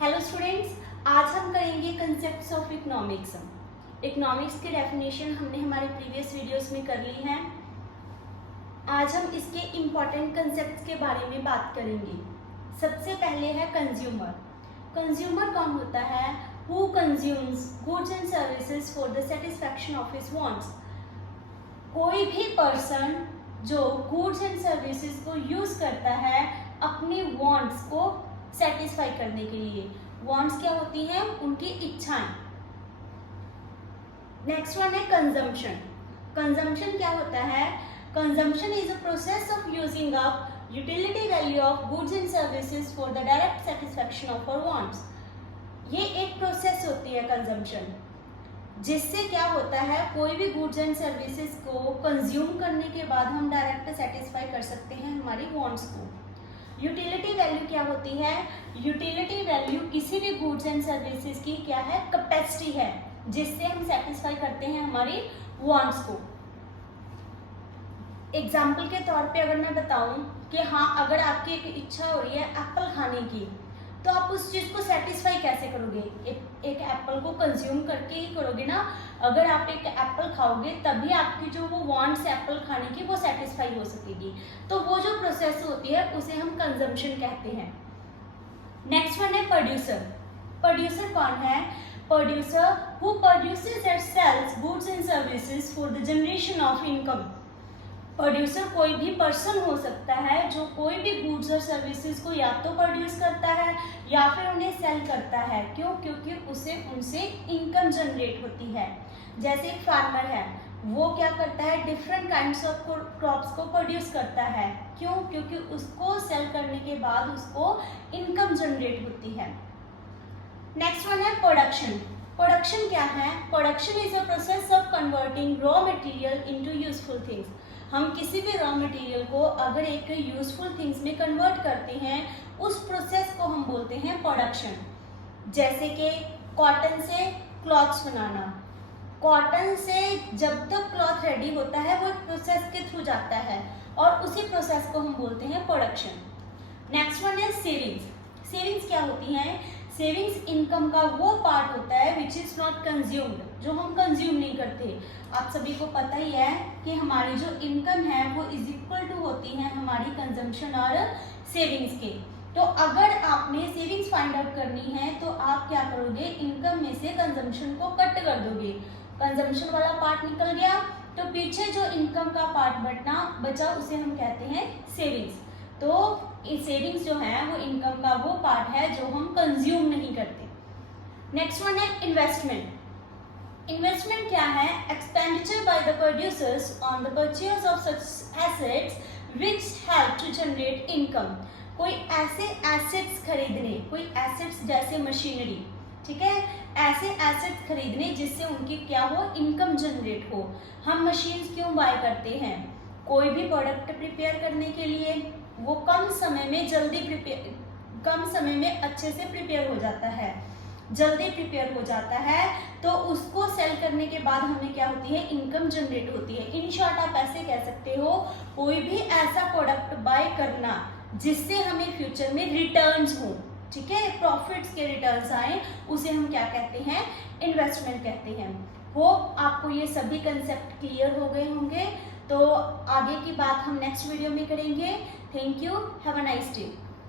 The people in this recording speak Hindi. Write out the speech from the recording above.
हेलो स्टूडेंट्स, आज हम करेंगे कंसेप्ट्स ऑफ इकोनॉमिक्स। इकोनॉमिक्स की डेफिनेशन हमने हमारे प्रीवियस वीडियोस में कर ली है। आज हम इसके इम्पॉर्टेंट कंसेप्ट्स के बारे में बात करेंगे। सबसे पहले है कंज्यूमर। कंज्यूमर कौन होता है? Who consumes goods and services for the satisfaction of his wants. कोई भी पर्सन जो गुड्स एंड सर्विसेज को यूज करता है अपने वांट्स को सेटिस्फाई करने के लिए। वांट्स क्या होती हैं? उनकी इच्छाएं। नेक्स्ट वन है कंजम्पशन। कंजम्पशन क्या होता है? Consumption is a process of using up utility value of goods and services for the direct satisfaction of our wants. ये एक प्रोसेस होती है कंजम्पशन, जिससे क्या होता है, कोई भी गुड्स एंड सर्विसेज को कंज्यूम करने के बाद हम डायरेक्ट सेटिस्फाई कर सकते हैं हमारी वांट्स को। यूटिलिटी वैल्यू क्या होती है? यूटिलिटी वैल्यू किसी भी गुड्स एंड सर्विसेज की क्या है? कैपेसिटी है, जिससे हम सेटिस्फाई करते हैं हमारी वांट्स को। एग्जाम्पल के तौर पे अगर मैं बताऊं कि हाँ, अगर आपकी एक इच्छा हो रही है एप्पल खाने की, तो आप उस चीज को सेटिस्फाई कैसे करोगे? एक एप्पल को कंज्यूम करके ही करोगे ना। अगर आप एक एप्पल खाओगे तभी आपकी जो वो वांट्स एप्पल खाने की वो सेटिस्फाई हो सकेगी। तो वो जो प्रोसेस होती है उसे हम कंजम्पशन कहते हैं। नेक्स्ट वन है प्रोड्यूसर। प्रोड्यूसर कौन है? Producer who produces and sells goods and services for the generation of income. Producer कोई भी पर्सन हो सकता है जो कोई भी गुड्स और सर्विसेज को या तो प्रोड्यूस करता है या फिर उन्हें सेल करता है। क्यों? क्योंकि उनसे इनकम जनरेट होती है। जैसे एक फार्मर है, वो क्या करता है? डिफरेंट काइंड्स ऑफ क्रॉप्स को प्रोड्यूस करता है। क्यों? क्योंकि उसको सेल करने के बाद उसको इनकम जनरेट होती है। नेक्स्ट वन है प्रोडक्शन। प्रोडक्शन क्या है? Production is a process of converting raw material into useful things. हम किसी भी रॉ मटेरियल को अगर एक यूजफुल थिंग्स में कन्वर्ट करते हैं, उस प्रोसेस को हम बोलते हैं प्रोडक्शन। जैसे कि कॉटन से क्लॉथ्स बनाना। कॉटन से जब तक क्लॉथ रेडी होता है वो प्रोसेस के थ्रू जाता है और उसी प्रोसेस को हम बोलते हैं प्रोडक्शन। नेक्स्ट वन है सेविंग्स। सेविंग्स क्या होती हैं? सेविंग्स इनकम का वो पार्ट होता है विच इज नॉट कंज्यूम्ड, जो हम कंज्यूम नहीं करते। आप सभी को पता ही है कि हमारी जो इनकम है वो इज इक्वल टू होती है हमारी कंजम्पशन और सेविंग्स के। तो अगर आपने सेविंग्स फाइंड आउट करनी है तो आप क्या करोगे? इनकम में से कंजम्पशन को कट कर दोगे। कंजम्पशन वाला पार्ट निकल गया तो पीछे जो इनकम का पार्ट बचा उसे हम कहते हैं सेविंग्स। तो सेविंग्स जो है वो इनकम का वो पार्ट है जो हम कंज्यूम नहीं करते। नेक्स्ट वन है इन्वेस्टमेंट। इन्वेस्टमेंट क्या है? Expenditure by the producers on the purchase of such assets which help to generate income. कोई ऐसे एसेट्स खरीदने, कोई एसेट्स जैसे मशीनरी, ठीक है, ऐसे एसेट्स खरीदने जिससे उनकी क्या हो? इनकम जनरेट हो। हम मशीन्स क्यों बाय करते हैं? कोई भी प्रोडक्ट प्रिपेयर करने के लिए। वो कम समय में अच्छे से प्रिपेयर हो जाता है, जल्दी प्रिपेयर हो जाता है, तो उसको सेल करने के बाद हमें क्या होती है? इनकम जनरेट होती है। इन शॉर्ट आप ऐसे कह सकते हो, कोई भी ऐसा प्रोडक्ट बाय करना जिससे हमें फ्यूचर में रिटर्न्स हो, ठीक है, प्रॉफिट्स के रिटर्न्स आए, उसे हम क्या कहते हैं? इन्वेस्टमेंट कहते हैं। होप आपको ये सभी कंसेप्ट क्लियर हो गए होंगे। तो आगे की बात हम नेक्स्ट वीडियो में करेंगे। Thank you, have a nice day.